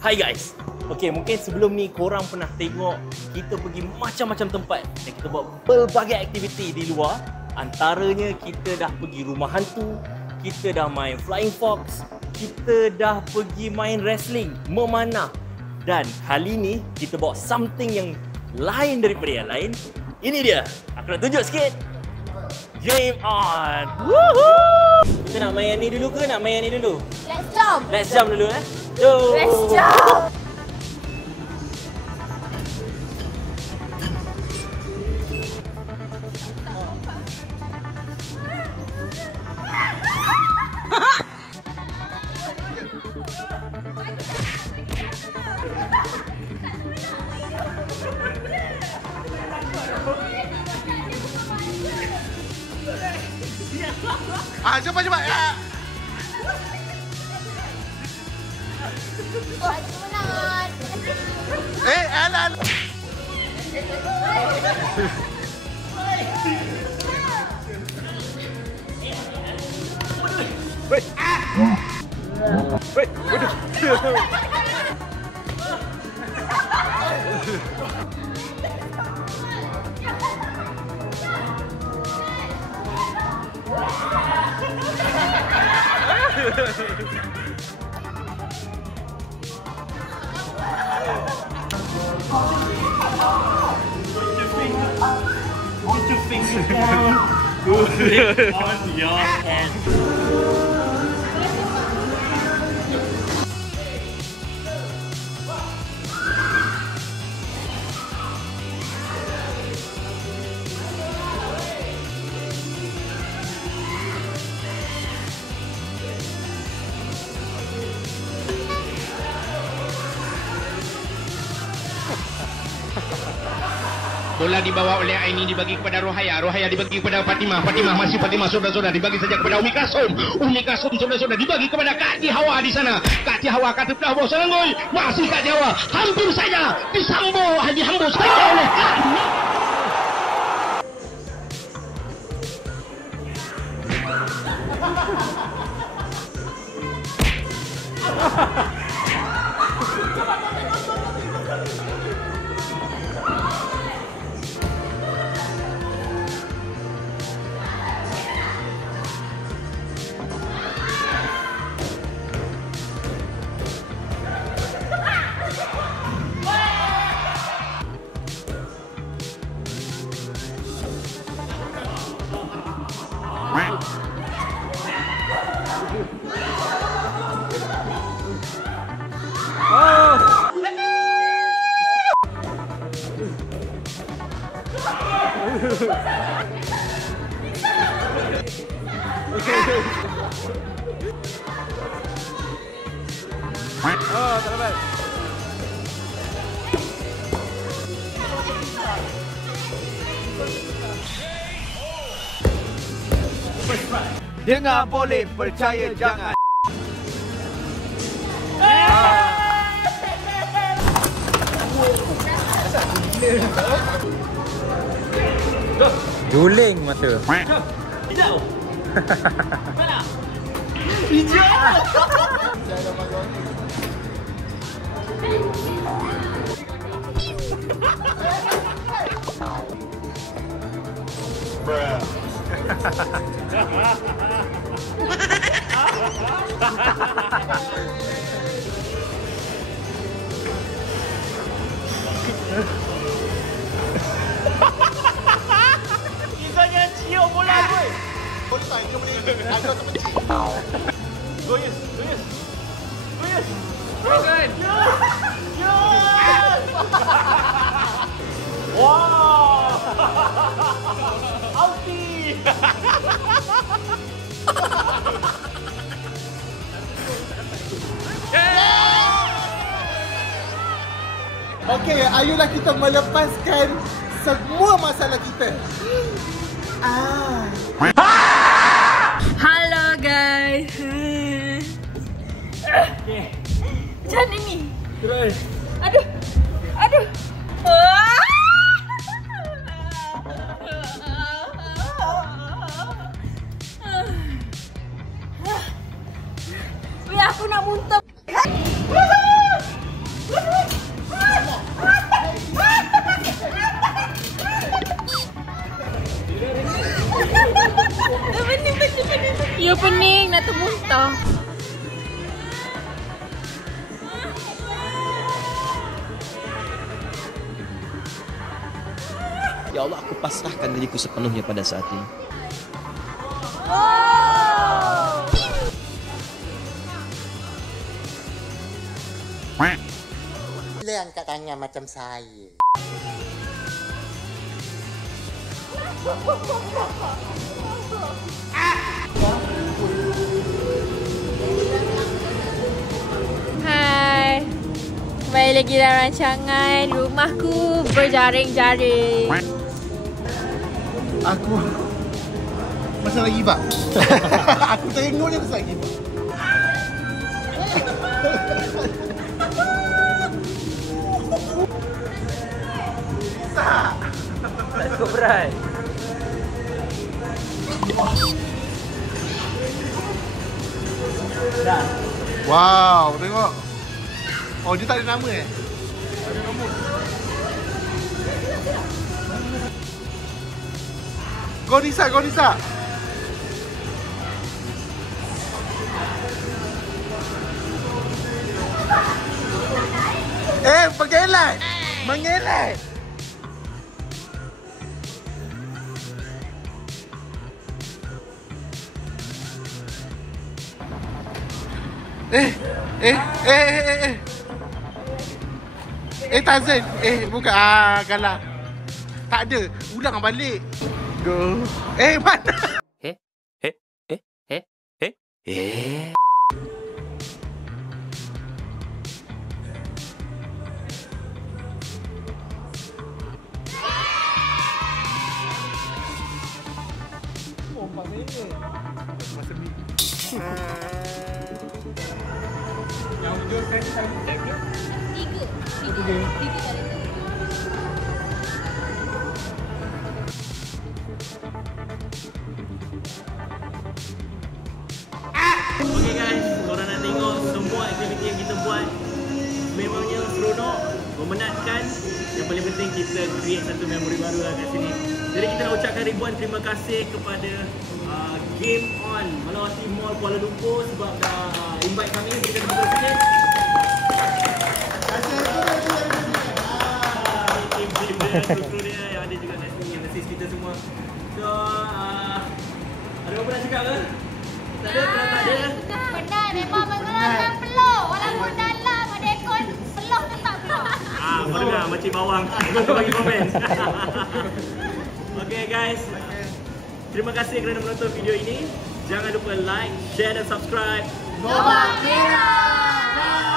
Hai guys. Okay, mungkin sebelum ni korang pernah tengok kita pergi macam-macam tempat dan kita buat pelbagai aktiviti di luar. Antaranya kita dah pergi rumah hantu, kita dah main flying fox, kita dah pergi main wrestling, memanah. Dan kali ni kita bawa something yang lain daripada yang lain. Ini dia. Aku nak tunjuk sikit. Game on. Woohoo! Kita nak main yang ni dulu ke nak main yang ni dulu? Let's jump. Let's jump dulu Jom. Let's jump. Cepat. Menang. Alan. Put your fingers down. Put it on your hand. Bola dibawa oleh Aini dibagi kepada Rohaya. Rohaya dibagi kepada Fatimah. Fatimah masih Fatimah saudara-saudara dibagi saja kepada Umi Kasum. Umi Kasum saudara-saudara dibagi kepada Kak Ti Hawa di sana. Kak Ti Hawa kata Prabowo Seranggoi. Masih Kak Ti Hawa. Hampir saja dihambur saja oleh tak dapat. Dengar boleh, percaya jangan. Juling mata. Hijau. Mana? Hijau. Kita jangan cium bola gue. Bola dia boleh agak terpencil. Goyes. Dragon. Yes. Wow. Outie. Okey, ayolah kita melepaskan semua masalah kita. Hello guys. Okay. Macam mana ni? Terus. Aduh. Weh, aku nak muntah. Ya pening nak termuntah. Ya Allah, aku pasrahkan diriku sepenuhnya pada saat ini. Dia angkat tangan macam saya. Hai. Kembali lagi dalam rancangan Rumahku Berjaring-Jaring. Aku pasal lagi bak. Aku tengok dia pasal lagi bak. Let's go, Bray. Dah. Wow, tengok. Oh, dia tak ada nama eh? Tak ada nombor. Go Nisa, go Nisa. Mengelak. Mengelak. Tarzan. Bukan. Kalah. Tak ada. Ulang balik. Go. Mana? Masa ni. Yang ujung kan satu tag ke? Tiga kali. Okay guys, korang nak tengok semua aktiviti yang kita buat. Memangnya seronok, memenatkan. Yang paling penting kita create satu memori baru lah kat sini. Jadi kita nak ucapkan ribuan terima kasih kepada Game On Melawati Mall Kuala Lumpur sebab dah invite kami. Berikan tepuk tangan sikit. Kru dia yang ada juga kat sini yang assist kita semua. So, ada apa nak cakap ke? Tak ada, tak ada. Benar, memang mengeluarkan peluh. Walaupun dalam ada aircon, peluh tetap keluar. Kau dengar macam bawang. Kau bagi komen. Okay guys, terima kasih kerana menonton video ini. Jangan lupa like, share dan subscribe. Bawang merah.